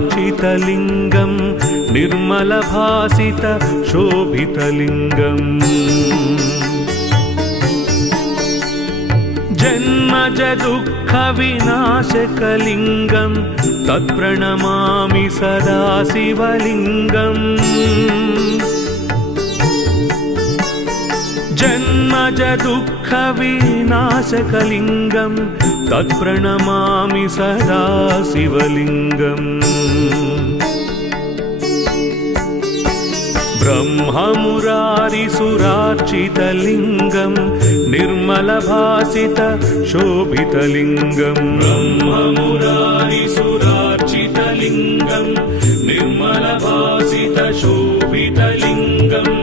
ब्रह्ममुरारिसुरार्चितलिङ्गं निर्मलभासित शोभितलिङ्गम् जन्मज दुःखविनाशकलिङ्गं तत्प्रणमामि सदा शिवलिङ्गम् जन्मज दुःखविनाशकलिङ्गं तत्प्रणमामि सदा शिवलिङ्गम् ब्रह्ममुरारिसुरार्चितलिङ्गं निर्मलभासित शोभितलिङ्गम् ब्रह्ममुरारिसुरार्चितलिङ्गं निर्मलभासित शोभितलिङ्गम्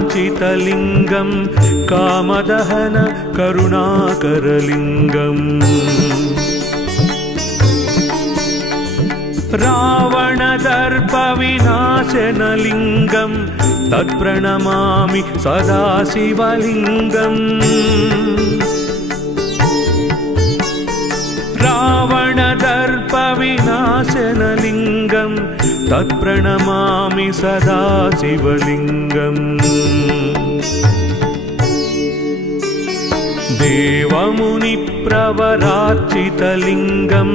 देवमुनिप्रवरार्चितलिङ्गं कामदहन करुणाकरलिङ्गम् रावणदर्पविनाशनलिङ्गं तत्प्रणमामि सदा शिवलिङ्गम् रावणदर्पविनाशनलिङ्गं तत्प्रणमामि सदा शिवलिङ्गम् देवमुनिप्रवरार्चितलिङ्गं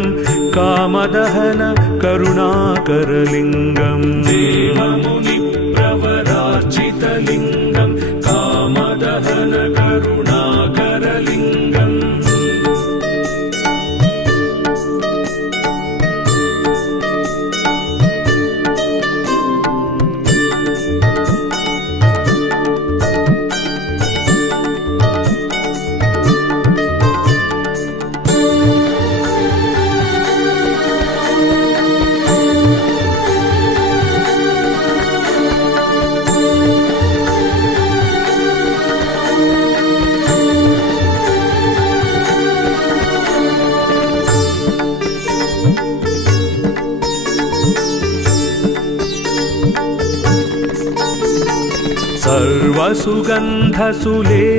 कामदहन करुणाकरलिङ्गम् देवमुनिप्रवरार्चितलिङ्गं कामदहन करुणाकरलिङ्गम्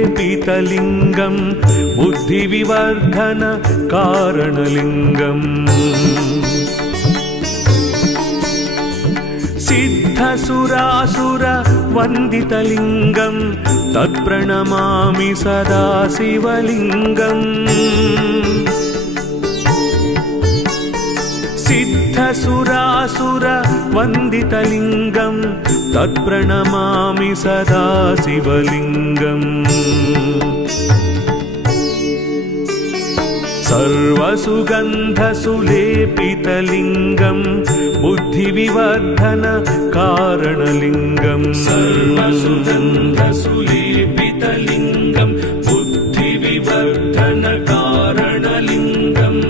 सर्वसुगन्धसुलेपितलिङ्गं बुद्धिविवर्धन कारणलिङ्गम् सिद्धसुरासुरवन्दितलिङ्गं तत्प्रणमामि सदा शिवलिङ्गम् सिद्धसुरासुरवन्दितलिङ्गं तत्प्रणमामि सदा शिवलिङ्गम् सर्वसुगन्धसुलेपितलिङ्गं बुद्धिविवर्धन कारणलिङ्गं सर्वसुगन्धसुलेपितलिङ्गं बुद्धिविवर्धन कारणलिङ्गम्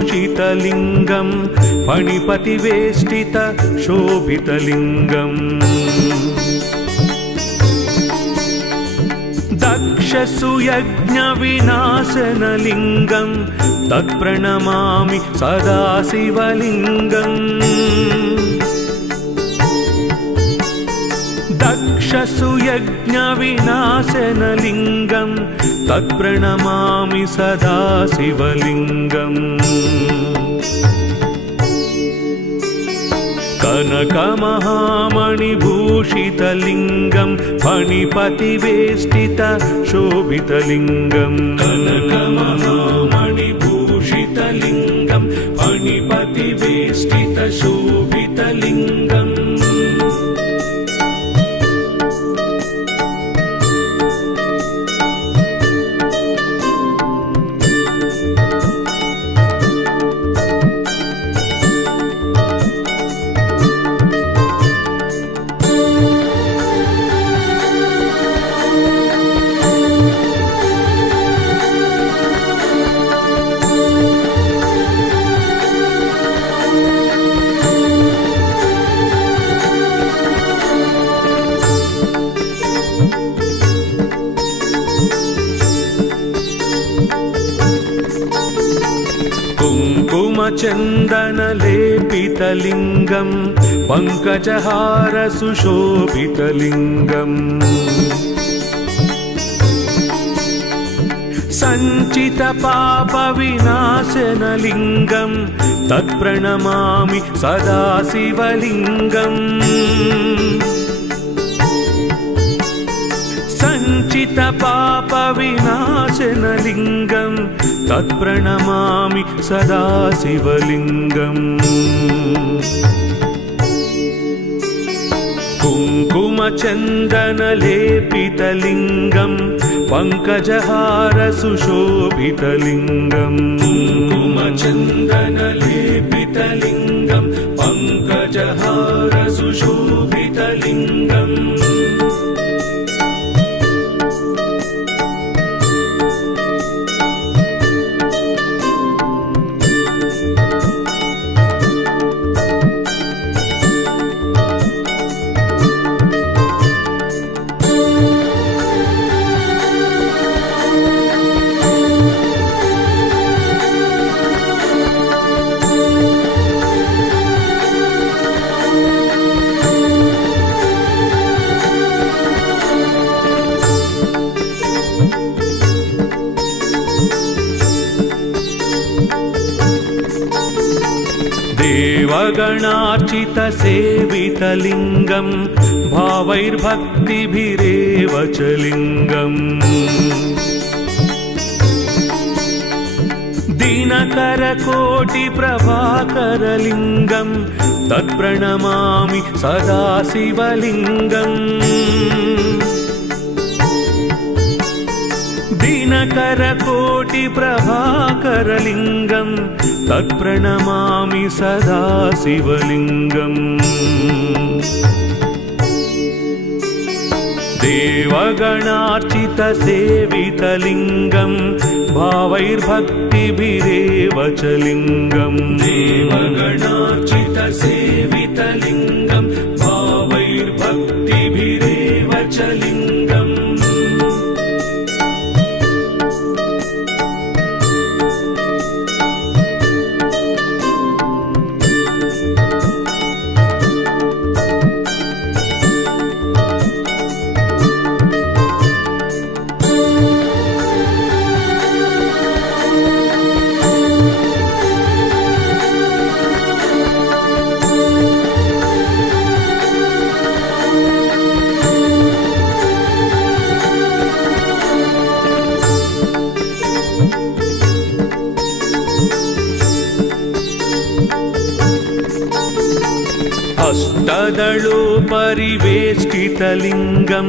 कनकमहामणिभूषितलिङ्गं फणिपतिवेष्टित शोभितलिङ्गम् दक्षसुयज्ञविनाशनलिङ्गं तत्प्रणमामि सदा शिवलिङ्गम् यज्ञविनाशनलिङ्गं तत्प्रणमामि सदा शिवलिङ्गम् कनकमहामणिभूषितलिङ्गं फणिपतिवेष्टितशोभितलिङ्गम् कनकमहामणिभूषितलिङ्गं फणिपतिवेष्टितशोभितलिङ्गम् कुङ्कुमचन्दनलेपितलिङ्गं पङ्कजहारसुशोभितलिङ्गम् सञ्चितपापविनाशनलिङ्गं तत्प्रणमामि सदा शिवलिङ्गम् सञ्चितपापविनाशनलिङ्गं तत्प्रणमामि सदा शिवलिङ्गम् कुङ्कुमचन्दनलेपितलिङ्गं पङ्कजहारसुशोभितलिङ्गम् कुङ्कुमचन्दनलेपितलिङ्गं पङ्कजहारसुशोभितलिङ्गम् देवगणार्चितसेवितलिङ्गं भावैर्भक्तिभिरेव च लिङ्गम् दिनकरकोटिप्रभाकरलिङ्गं तत्प्रणमामि सदा शिवलिङ्गम् दिनकरकोटिप्रभाकरलिङ्गं तत्प्रणमामि सदा शिवलिङ्गम् देवगणार्चितसेवितलिङ्गं भावैर्भक्तिभिरेव च लिङ्गम् देवगणार्चितसेवितलिङ्गं भावैर्भक्तिभिरेव च लिङ्गम् अष्टदलोपरिवेष्टितलिङ्गं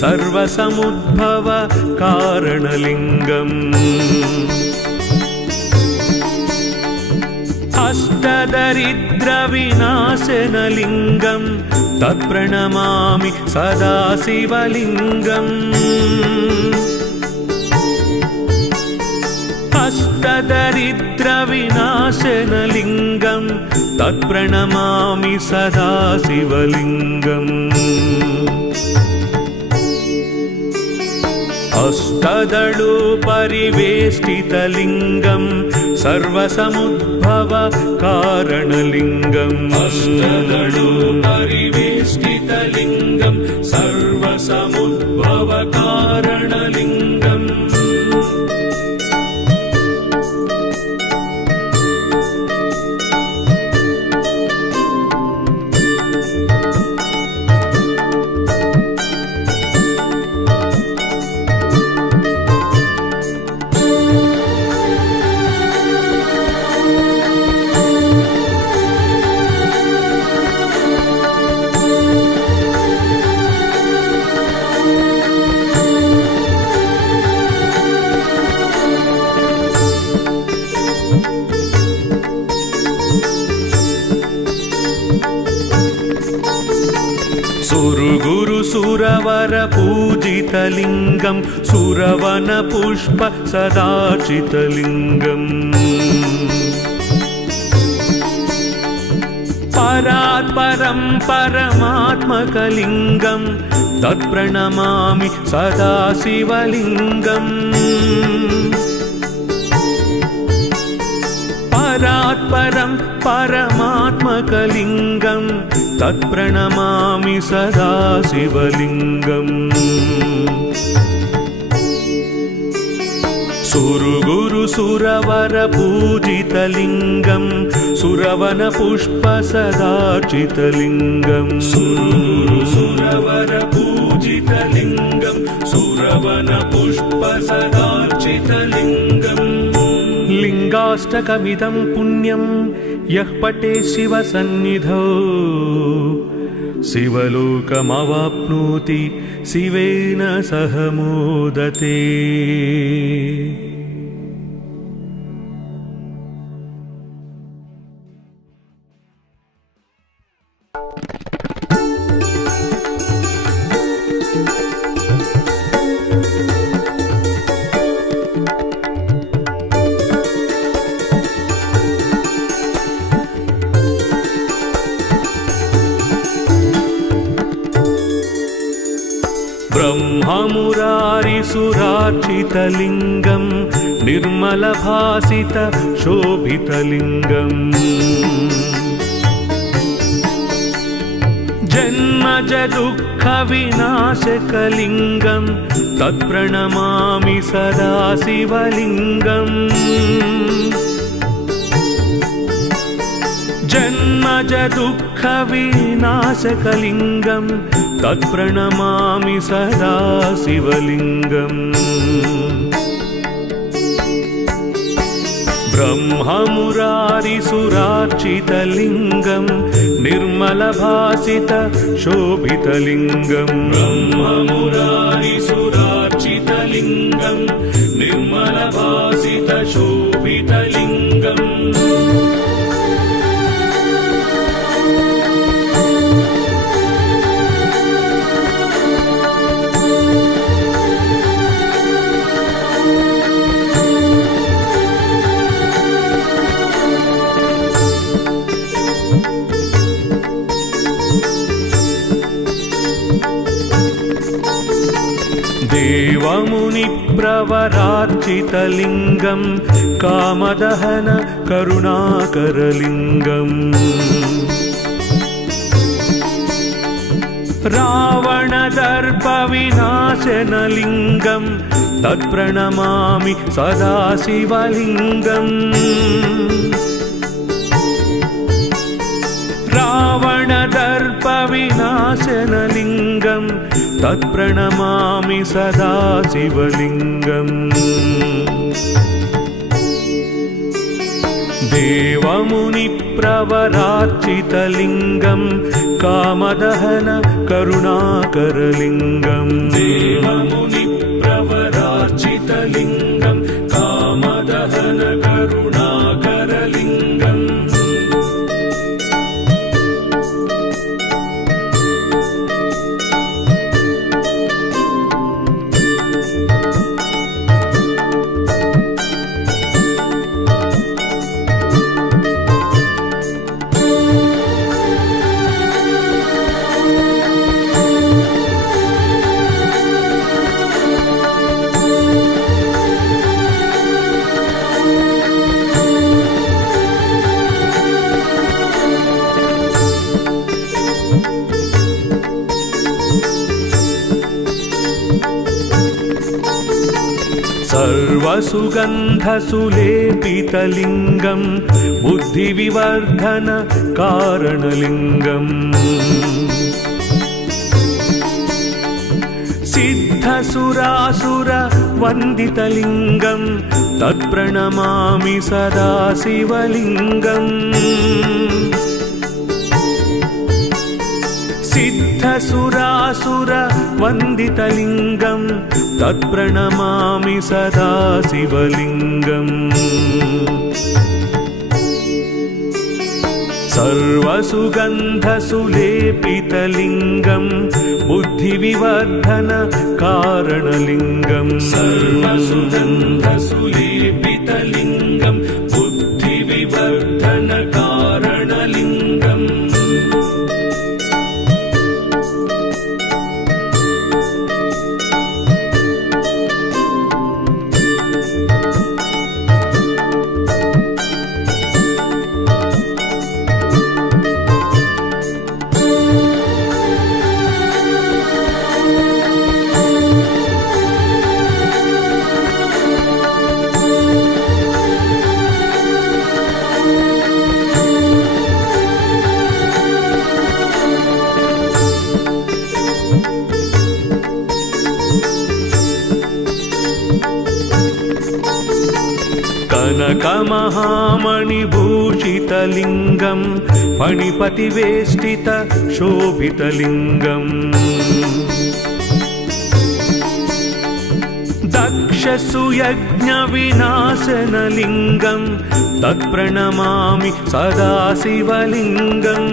सर्वसमुद्भवकारणलिङ्गम् अष्टदरिद्रविनाशनलिङ्गं तत्प्रणमामि सदा शिवलिङ्गम् अष्टदरिद्रविनाशनलिङ्गं तत्प्रणमामि सदा शिवलिङ्गम् अष्टदलोपरिवेष्टितलिङ्गं सर्वसमुद्भव कारणलिङ्गम् अष्टदलो परिवेष्टितलिङ्गम् सर्वसमुद्भव कारणलिङ्गम् सुरवर पूजितलिङ्गं सुरवन पुष्प सदाचितलिङ्गम् परात्परं परमात्मकलिङ्गं तत्प्रणमामि सदा शिवलिङ्गम् परात्परं परमात्मकलिङ्गं तत्प्रणमामि सदा शिवलिङ्गम् सुरगुरु सुरवर पूजितलिङ्गं सुरवन पुष्प सदाचितलिङ्गं सुरगुरु सुरवर पूजितलिङ्गं सुरवन पुष्प सदाचितलिङ्गम् लिङ्गाष्टकमिदं पुण्यं यः पठे शिवसन्निधौ शिवलोकमवाप्नोति शिवेन सह मोदते। ब्रह्ममुरारिसुरार्चितलिङ्गं निर्मलभासित शोभितलिङ्गम् जन्मज दुःखविनाशकलिङ्गं तत्प्रणमामि सदा शिवलिङ्गम् जन्मज दुःखविनाशकलिङ्गं तत्प्रणमामि सदा शिवलिङ्गम् ब्रह्ममुरारिसुरार्चितलिङ्गं निर्मलभासित शोभितलिङ्गम् ब्रह्ममुरारिसुरार्चितलिङ्गं निर्मलभासित शोभितलिङ्गम् देवमुनिप्रवरार्चितलिङ्गं कामदहन करुणाकरलिङ्गम् रावणदर्पविनाशनलिङ्गं तत्प्रणमामि सदा शिवलिङ्गम् रावणदर्पविनाशनलिङ्गं तत्प्रणमामि सदा शिवलिङ्गम् देवमुनिप्रवरार्चितलिङ्गं कामदहन करुणाकरलिङ्गम् देवमुनिप्रवरार्चितलिङ्गं कामदहन करुणाकरलिङ्गम् सर्वसुगन्धसुलेपितलिङ्गं बुद्धिविवर्धनकारणलिङ्गम् सिद्धसुरासुरवन्दितलिङ्गं तत्प्रणमामि सदा शिवलिङ्गम् सिद्धसुरासुरवन्दितलिङ्गं तत्प्रणमामि सदा शिवलिङ्गम् सर्वसुगन्धसुलेपितलिङ्गं बुद्धिविवर्धनकारणलिङ्गं सर्वसुगन्धसुलेपितलिङ्गं बुद्धिविवर्धनकारणलिङ्गम् कनकमहामणिभूषितलिङ्गं फणिपतिवेष्टितशोभितलिङ्गम् दक्षसुयज्ञविनाशनलिङ्गं तत्प्रणमामि सदा शिवलिङ्गम्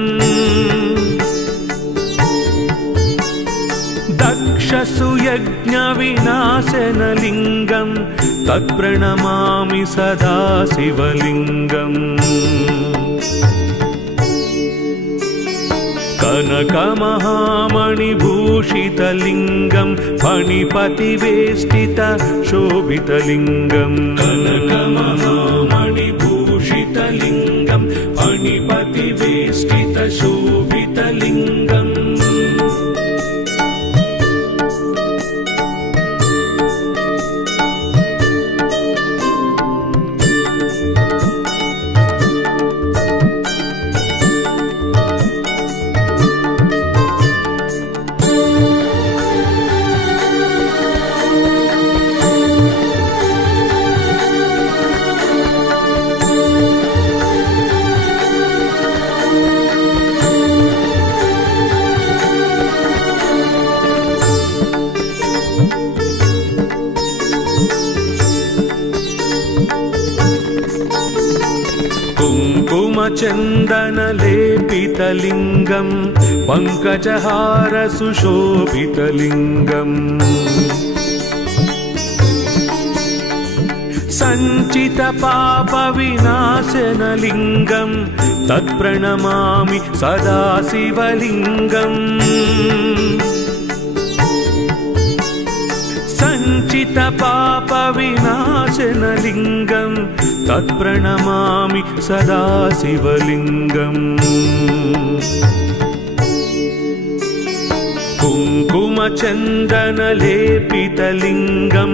दक्षसुयज्ञविनाशनलिङ्गं तत्प्रणमामि सदा शिवलिङ्गम् कनकमहामणिभूषितलिङ्गं फणिपतिवेष्टितशोभितलिङ्गम् कनकमहामणिभूषितलिङ्गं फणिपतिवेष्टितशोभितलिङ्गम् कुङ्कुमचन्दनलेपितलिङ्गं पङ्कजहारसुशोभितलिङ्गम् सञ्चितपापविनाशनलिङ्गं तत्प्रणमामि सदा शिवलिङ्गम् सञ्चितपापविनाशनलिङ्गं तत्प्रणमामि सदा शिवलिङ्गम् कुङ्कुमचन्दनलेपितलिङ्गं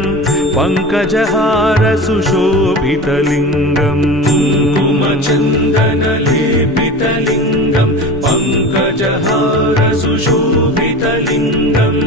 पङ्कजहारसुशोभितलिङ्गम् कुङ्कुमचन्दनलेपितलिङ्गं पङ्कजहारसुशोभितलिङ्गम्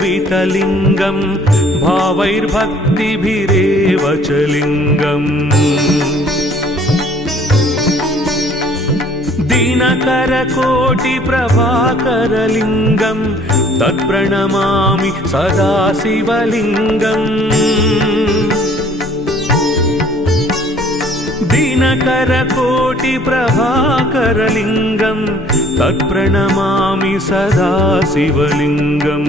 देवगणार्चितसेवितलिङ्गं भावैर्भक्तिभिरेव च लिङ्गम् दिनकरकोटिप्रभाकरलिङ्गं तत्प्रणमामि सदा शिवलिङ्गम् दिनकरकोटिप्रभाकरलिङ्गं तत्प्रणमामि सदा शिवलिङ्गम्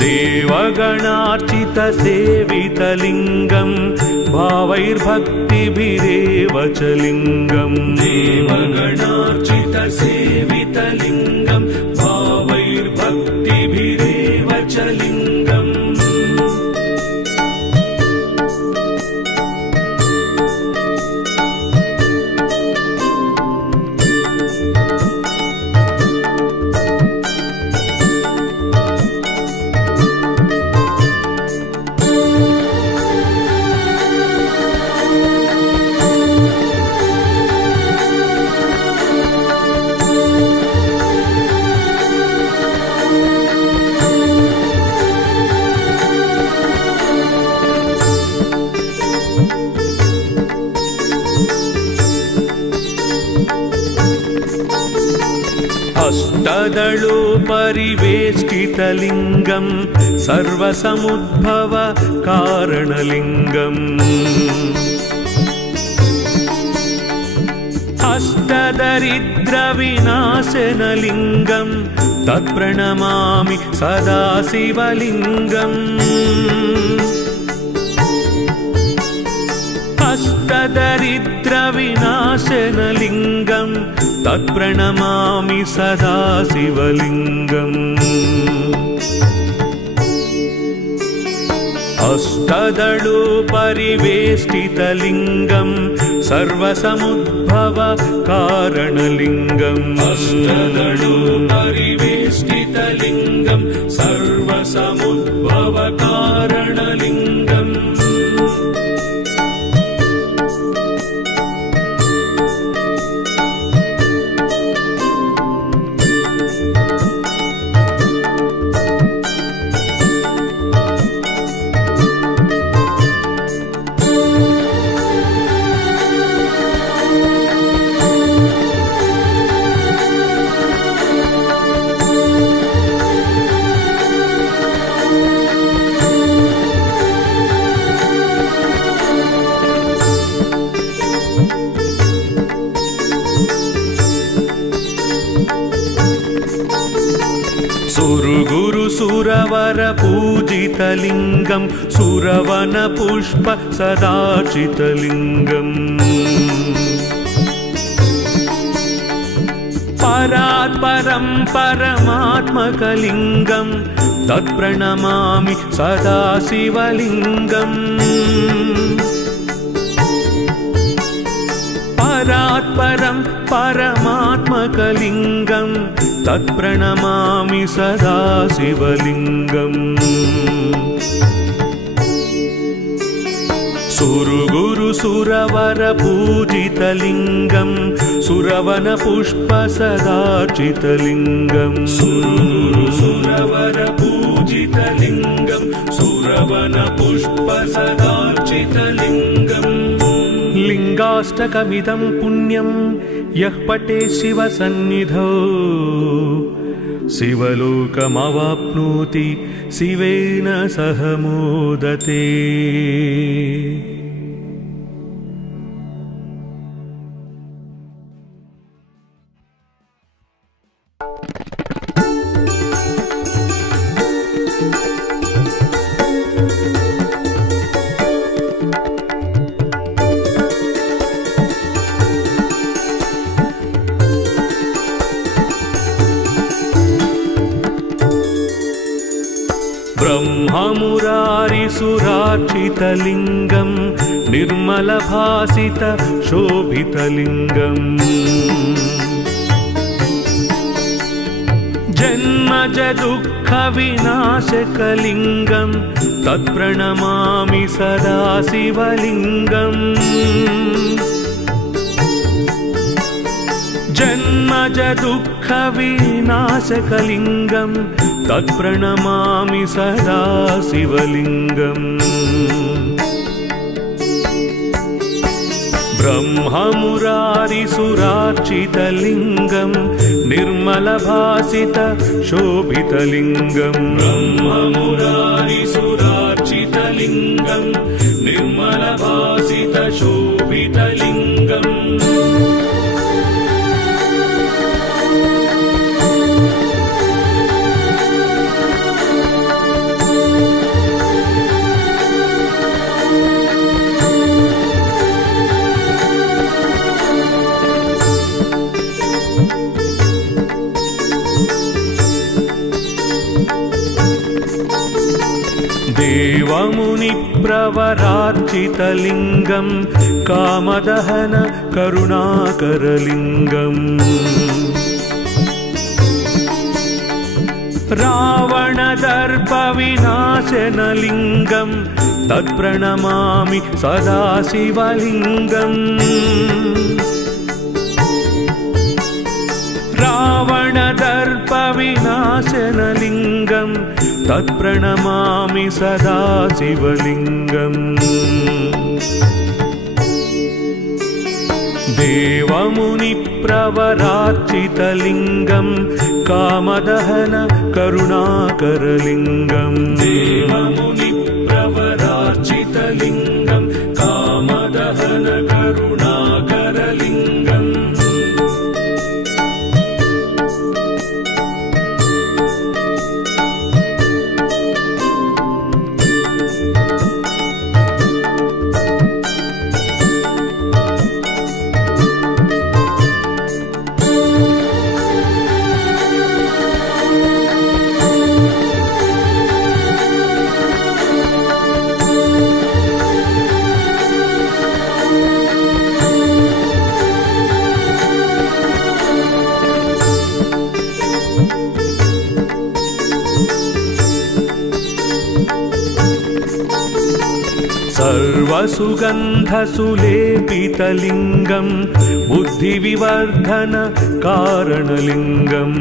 देवगणार्चितसेवितलिङ्गं भावैर्भक्तिभिरेव च लिङ्गम् देवगणार्चितसेवितलिङ्गं भावैर्भक्तिभिरेव च लिङ्गम् अष्टदलोपरिवेष्टितलिङ्गं सर्वसमुद्भव कारणलिङ्गम् अष्टदरिद्रविनाशनलिङ्गं तत्प्रणमामि सदा शिवलिङ्गम् अष्टदरिद्रविनाशनलिङ्गं तत्प्रणमामि सदा शिवलिङ्गम् अष्टदलोपरिवेष्टितलिङ्गं सर्वसमुद्भव कारणलिङ्गम् अष्टदलोपरिवेष्टितलिङ्गं सर्वसमुद्भव कारणलिङ्गम् सुरवरपूजितलिङ्गं सुरवनपुष्प सदार्चितलिङ्गम् परात्परं परमात्मकलिङ्गं तत्प्रणमामि सदा शिवलिङ्गम् परात्परं परमात्मकलिङ्गं तत्प्रणमामि सदा शिवलिङ्गम् सुरवरपूजितलिङ्गं सुरवनपुष्प सदार्चितलिङ्गम् सुरवरपूजितलिङ्गं सुरवनपुष्प सदार्चितलिङ्गम् लिङ्गाष्टकमिदं पुण्यं यः पठे शिवसन्निधौ शिवलोकमवाप्नोति शिवेन सह मोदते। ब्रह्ममुरारिसुरार्चितलिङ्गं निर्मलभासित शोभितलिङ्गम् जन्मज दुःखविनाशकलिङ्गं तत्प्रणमामि सदा शिवलिङ्गम् जन्मज दुःखविनाशकलिङ्गं तत्प्रणमामि सदा शिवलिङ्गम् ब्रह्ममुरारिसुरार्चितलिङ्गं निर्मलभासित शोभितलिङ्गम् ब्रह्ममुरारिसुरार्चितलिङ्गं निर्मलभासितशोभितलिङ्गम् देवमुनिप्रवरार्चितलिङ्गम् कामदहन करुणाकरलिङ्गम् रावणदर्पविनाशनलिङ्गम् तत्प्रणमामि सदा शिवलिङ्गम् रावणदर्पविनाशनलिङ्गम् तत्प्रणमामि सदा शिवलिङ्गम् देवमुनिप्रवरार्चितलिङ्गम् कामदहन करुणाकरलिङ्गम् देवमुनिप्रवरार्चितलिङ्गम् कामदहन करुणाकरलिङ्गम् सर्वसुगन्धसुलेपितलिङ्गम् बुद्धिविवर्धन कारणलिङ्गम्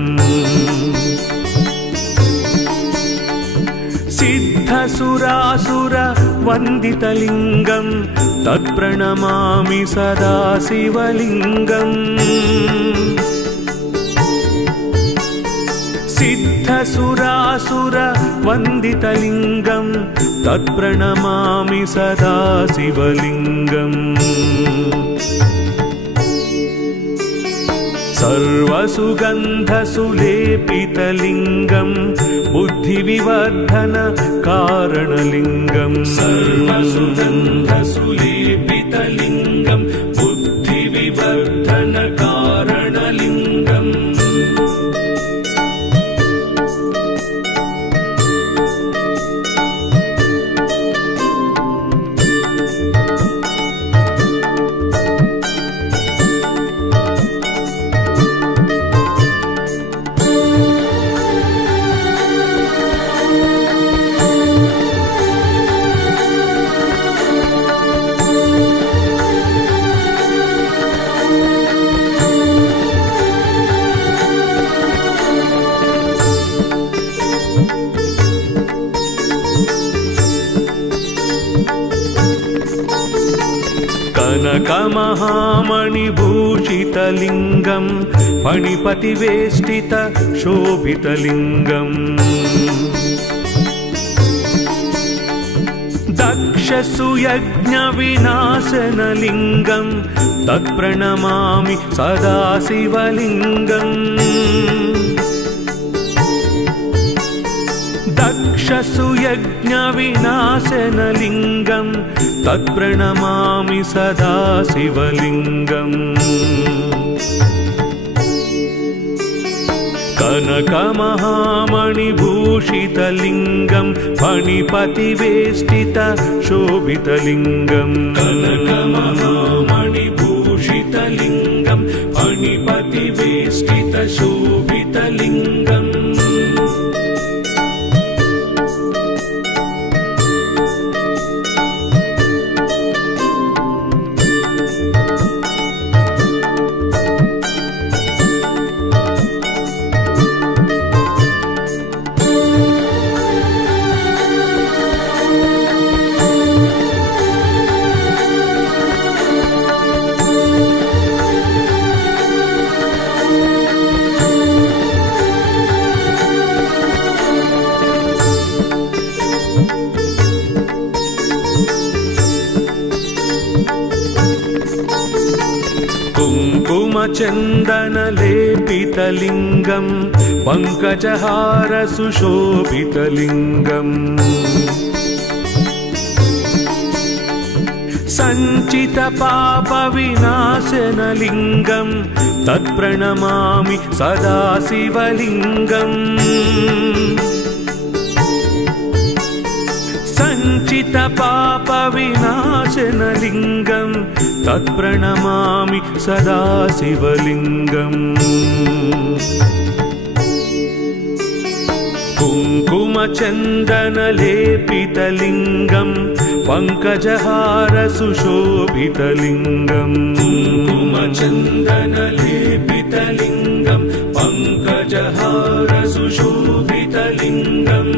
सिद्धसुरासुरवन्दितलिङ्गम् तत्प्रणमामि सदा शिवलिङ्गम् सिद्धसुरासुरवन्दितलिङ्गम् तत्प्रणमामि सदा शिवलिङ्गम् सर्वसुगन्धसुलेपितलिङ्गम् बुद्धिविवर्धन कारणलिङ्गम् सर्वसुगन्धसुलेपितलिङ्गम् बुद्धिविवर्धन कारणलिङ्गम् कनकमहामणिभूषितलिङ्गम् फणिपतिवेष्टित शोभितलिङ्गम् दक्षसुयज्ञविनाशनलिङ्गम् तत्प्रणमामि सदा शिवलिङ्गम् दक्षसुयज्ञविनाशनलिङ्गम् तत्प्रणमामि सदा शिवलिङ्गम् कनकमहामणिभूषितलिङ्गम् फणिपतिवेष्टित शोभितलिङ्गम् कनकमहामणिभूषितलिङ्गम् फणिपतिवेष्टित शोभितलिङ्गम् कुङ्कुमचन्दनलेपितलिङ्गं पङ्कजहारसुशोभितलिङ्गम् सञ्चितपापविनाशनलिङ्गं तत्प्रणमामि सदा शिवलिङ्गम् सञ्चितपापविनाशनलिङ्गं तत्प्रणमामि सदा शिवलिङ्गम् कुङ्कुमचन्दनलेपितलिङ्गं पङ्कजहारसुशोभितलिङ्गम् कुङ्कुमचन्दनलेपितलिङ्गं पङ्कजहारसुशोभितलिङ्गम्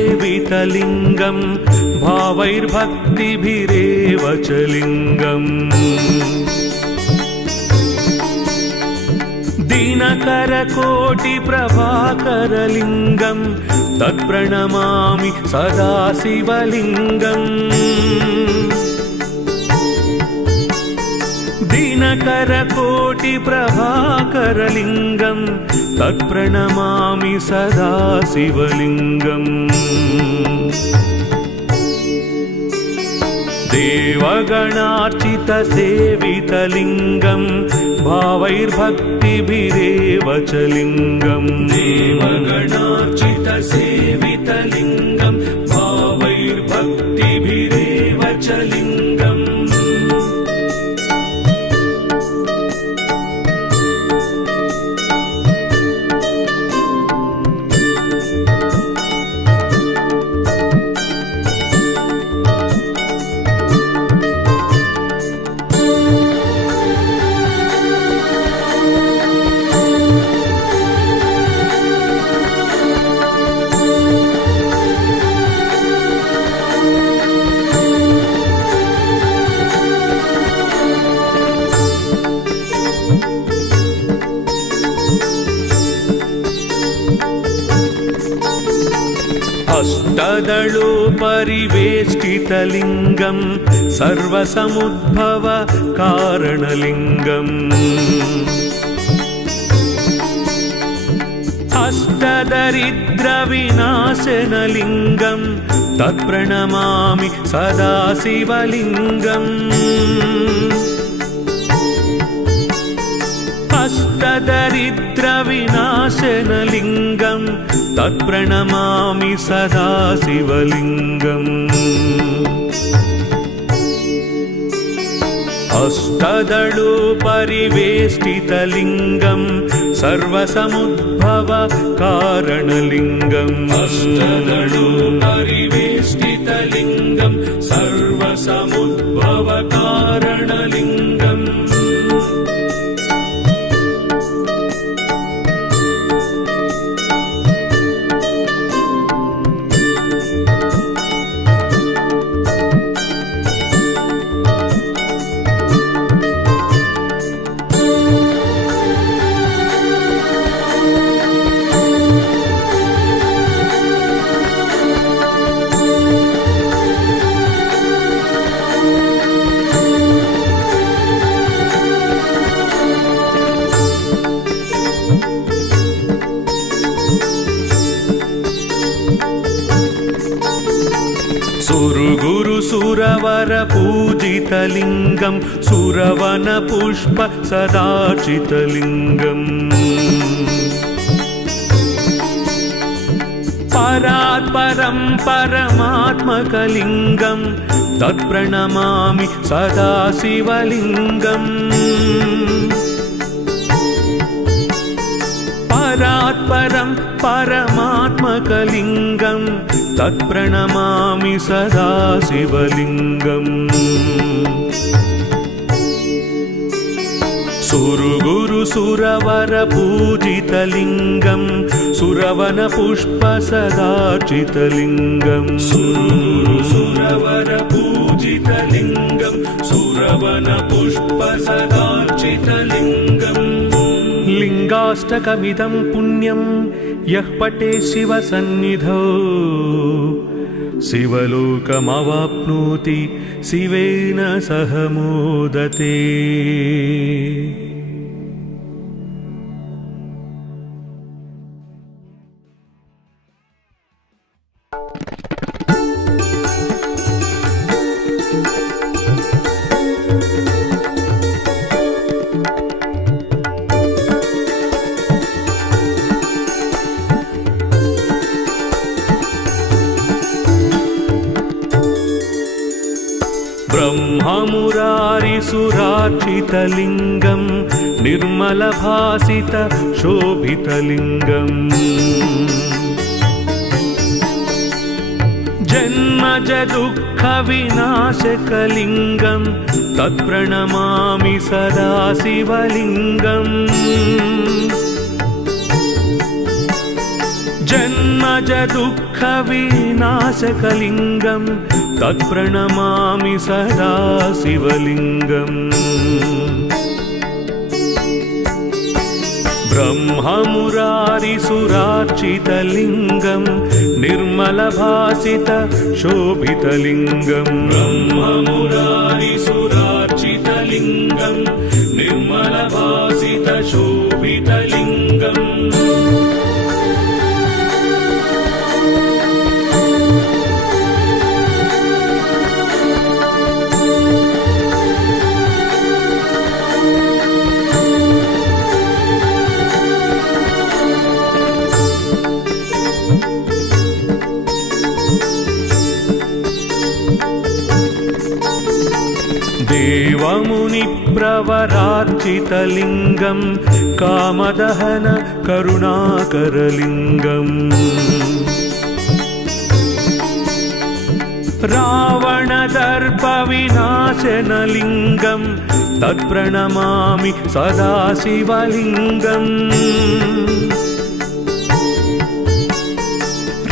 देवगणार्चितसेवितलिङ्गं भावैर्भक्तिभिरेव च लिङ्गम् दिनकरकोटिप्रभाकरलिङ्गं तत्प्रणमामि सदा शिवलिङ्गम् दिनकरकोटिप्रभाकरलिङ्गं तत्प्रणमामि सदा शिवलिङ्गम् देवगणार्चितसेवितलिङ्गं भावैर्भक्तिभिरेव च लिङ्गम् देवगणार्चितसेवितलिङ्गं भावैर्भक्तिभिरेव च लिङ्गम् अष्टदलोपरिवेष्टितलिङ्गं सर्वसमुद्भव कारणलिङ्गम् अष्टदरिद्रविनाशनलिङ्गं तत्प्रणमामि सदा शिवलिङ्गम् अष्टदरिद्रविनाशनलिङ्गं तत्प्रणमामि सदा शिवलिङ्गम् अष्टदलोपरिवेष्टितलिङ्गं सर्वसमुद्भव कारणलिङ्गम् अष्टदलोपरिवेष्टितलिङ्गं सर्वसमुद्भव कारणलिङ्गम् सुरवरपूजितलिङ्गं सुरवनपुष्प सदार्चितलिङ्गम् परात्परं परमात्मकलिङ्गं तत्प्रणमामि सदा शिवलिङ्गम् स्वरात् परं परमात्मकलिङ्गं तत्प्रणमामि सदा शिवलिङ्गम् सुरगुरु सुरवर पूजितलिङ्गं सुरवन पुष्प सदार्चितलिङ्गं सुरगुरु सुरवर पूजितलिङ्गं सुरवन पुष्प सदार्चितलिङ्गम् लिङ्गाष्टकमिदं पुण्यं यः पठे शिवसन्निधौ शिवलोकमवाप्नोति शिवेन सह मोदते। ब्रह्ममुरारिसुरार्चितलिङ्गं निर्मलभासित शोभितलिङ्गम् जन्मज दुःखविनाशकलिङ्गं तत्प्रणमामि सदा शिवलिङ्गम् जन्मज दुःखविनाशकलिङ्गं तत्प्रणमामि सदा शिवलिङ्गम् ब्रह्ममुरारिसुरार्चितलिङ्गं निर्मलभासित शोभितलिङ्गम् ब्रह्ममुरारिसुरार्चितलिङ्गं निर्मलभासित शोभितलिङ्गम् देवमुनिप्रवरार्चितलिङ्गं कामदहन करुणाकरलिङ्गम् रावणदर्पविनाशनलिङ्गं तत्प्रणमामि सदा शिवलिङ्गम्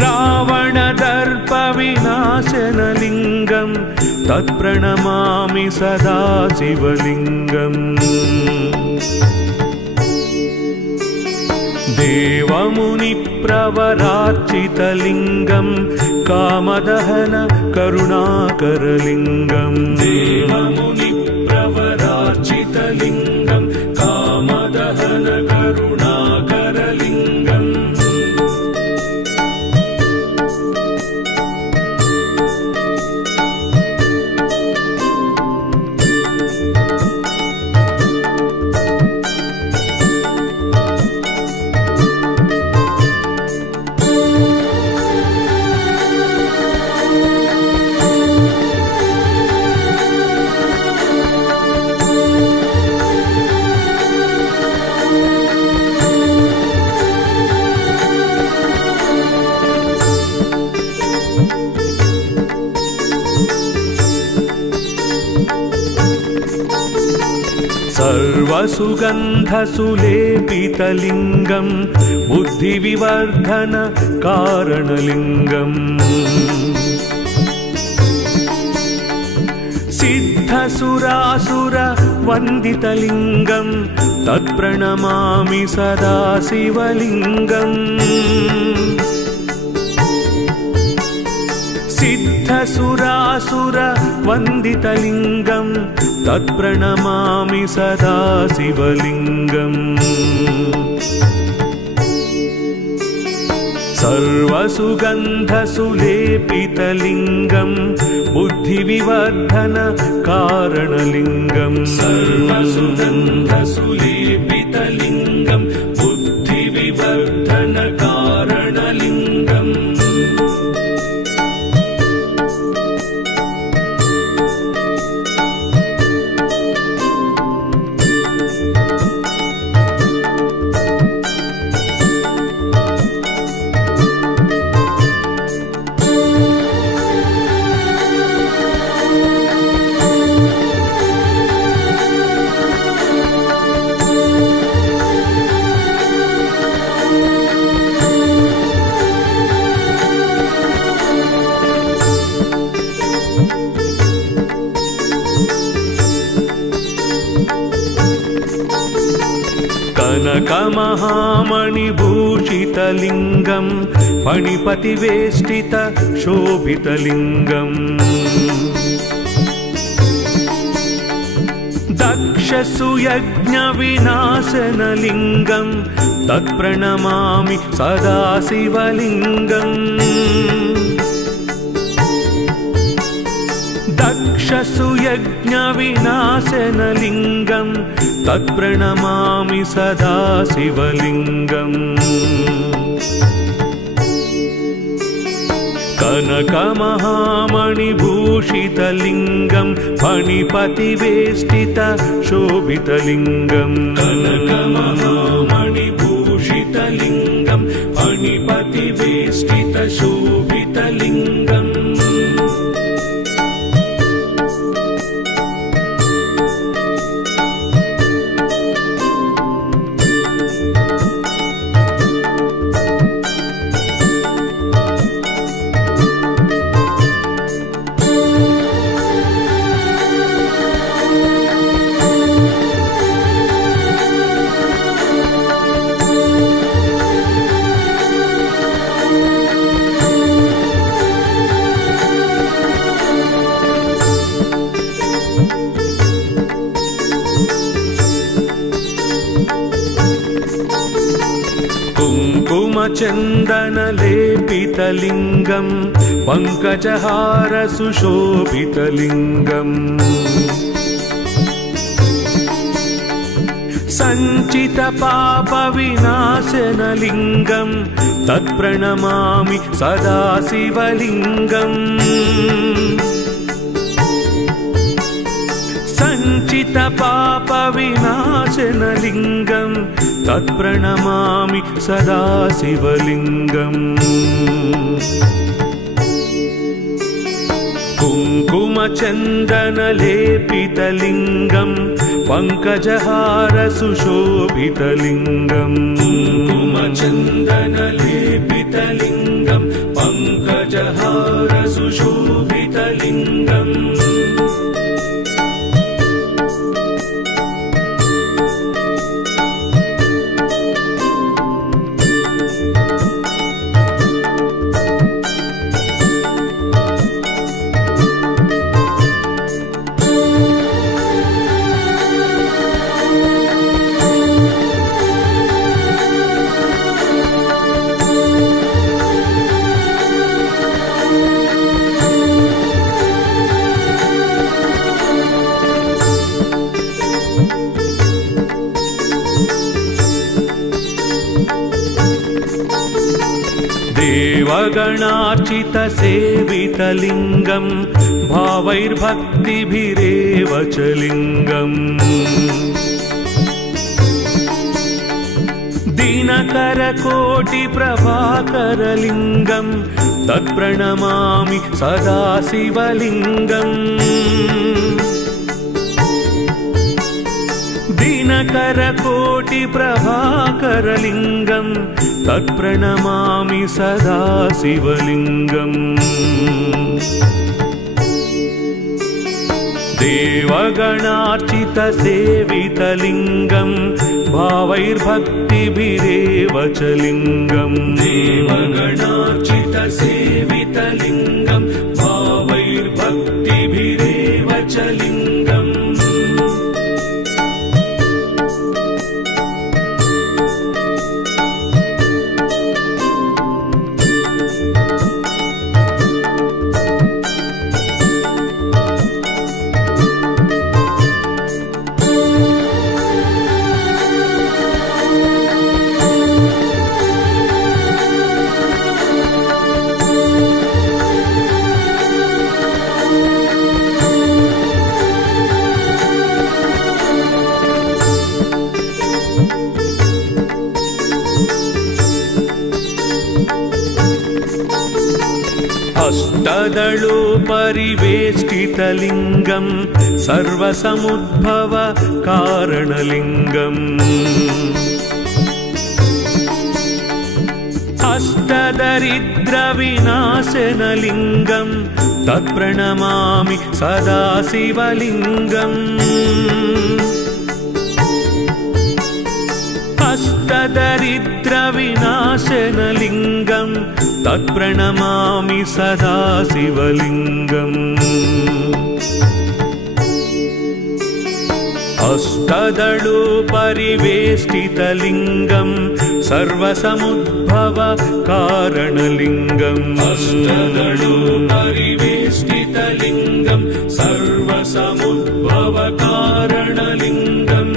रावणदर्पविनाशनलिङ्गं तत्प्रणमामि सदा शिवलिङ्गम् देवमुनिप्रवरार्चितलिङ्गं कामदहन करुणाकरलिङ्गम् देवमुनिप्रवरार्चितलिङ्गं कामदहन करुणाकरलिङ्गम् सर्वसुगन्धसुलेपितलिङ्गं बुद्धिविवर्धन कारणलिङ्गम् सिद्धसुरासुरवन्दितलिङ्गं तत्प्रणमामि सदा शिवलिङ्गम् सिद्धसुरासुरवन्दितलिङ्गं तत्प्रणमामि सदा शिवलिङ्गम् सर्वसुगन्धसुलेपितलिङ्गं बुद्धिविवर्धन कारणलिङ्गं सर्वसुगन्धसुलेपितलिङ्गं बुद्धिविवर्धन कारणलिङ्गम् कनकमहामणिभूषितलिङ्गं फणिपतिवेष्टित शोभितलिङ्गम् दक्षसुयज्ञविनाशनलिङ्गं तत्प्रणमामि सदा शिवलिङ्गम् दक्षसुयज्ञविनाशनलिङ्गं तत्प्रणमामि सदा शिवलिङ्गम् कनकमहामणिभूषितलिङ्गं फणिपतिवेष्टित शोभितलिङ्गम् कनकमहामणिभूषितलिङ्गं फणिपतिवेष्टित शोभितलिङ्गम् कुङ्कुमचन्दनलेपितलिङ्गं पङ्कजहारसुशोभितलिङ्गम् सञ्चितपापविनाशनलिङ्गं तत्प्रणमामि सदा शिवलिङ्गम् सञ्चितपापविनाशनलिङ्गं तत्प्रणमामि सदा शिवलिङ्गम् कुङ्कुमचन्दनलेपितलिङ्गं पङ्कजहारसुशोभितलिङ्गम् कुङ्कुमचन्दनलेपितलिङ्गं पङ्कजहारसुशोभितलिङ्गम् देवगणार्चितसेवितलिङ्गं भावैर्भक्तिभिरेव च लिङ्गम् दिनकरकोटिप्रभाकरलिङ्गं तत्प्रणमामि सदा शिवलिङ्गम् दिनकरकोटिप्रभाकरलिङ्गं तत्प्रणमामि सदा शिवलिङ्गम् देवगणार्चितसेवितलिङ्गं भावैर्भक्तिभिरेव च लिङ्गम् देवगणार्चितसेवितलिङ्गं भावैर्भक्तिभिरेव च लिङ्गम् अष्टदलोपरिवेष्टितलिङ्गं सर्वसमुद्भव कारणलिङ्गम् अष्टदरिद्रविनाशनलिङ्गं तत्प्रणमामि सदा शिवलिङ्गम् अष्टदरिद्रविनाशनलिङ्गं तत्प्रणमामि सदा शिवलिङ्गम् अष्टदलोपरिवेष्टितलिङ्गं सर्वसमुद्भवकारणलिङ्गम् अष्टदलोपरिवेष्टितलिङ्गं सर्वसमुद्भवकारणलिङ्गम्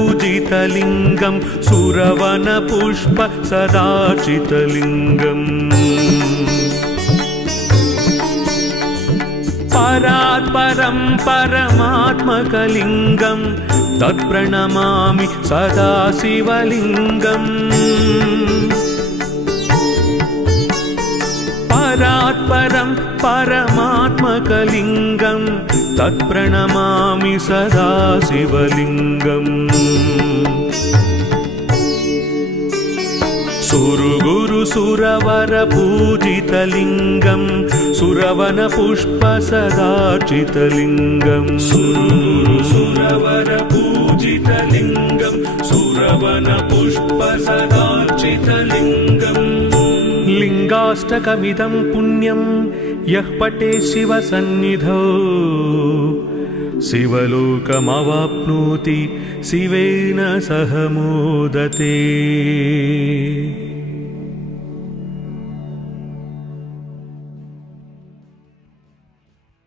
सुरवरपूजितलिङ्गं सुरवनपुष्प सदार्चितलिङ्गम् परात्परं परमात्मकलिङ्गं तत्प्रणमामि सदा शिवलिङ्गम् परात्परं परमात्मकलिङ्गं तत्प्रणमामि सदा शिवलिङ्गम् सुरवरपूजितलिङ्गं सुरवनपुष्प सदार्चितलिङ्गम् सुरवरपूजितलिङ्गं सुरवनपुष्प सदार्चितलिङ्गम् लिङ्गाष्टकमिदं पुण्यं यः पठे शिवसन्निधौ शिवलोकमवाप्नोति शिवेन सह मोदते।